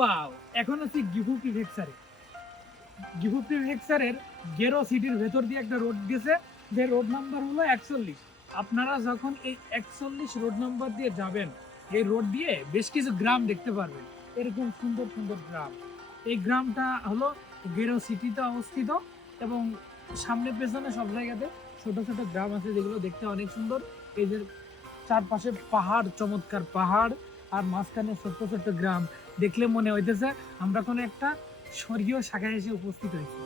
Wow এখন আছি গিহু প্রিফেকচারে গিহু প্রিফেকচারের গেরো সিটির ভেতর দিয়ে একটা রোড গেছে, যে রোড নাম্বার হলো একচল্লিশ। আপনারা যখন এই একচল্লিশ রোড নাম্বার দিয়ে যাবেন, এই রোড দিয়ে বেশ কিছু গ্রাম দেখতে পারবেন। এরকম সুন্দর সুন্দর গ্রাম। এই গ্রামটা হলো গেরো সিটিতে অবস্থিত এবং সামনে পেছনে সব জায়গাতে ছোট ছোট গ্রাম আছে যেগুলো দেখতে অনেক সুন্দর। যে চারপাশে পাহাড়, চমৎকার পাহাড়, আর মাঝখানে ছোট্ট ছোট্ট গ্রাম। দেখলে মনে হইতেছে আমরা কোনো একটা স্বর্গীয় শাখায় এসে উপস্থিত হয়েছি।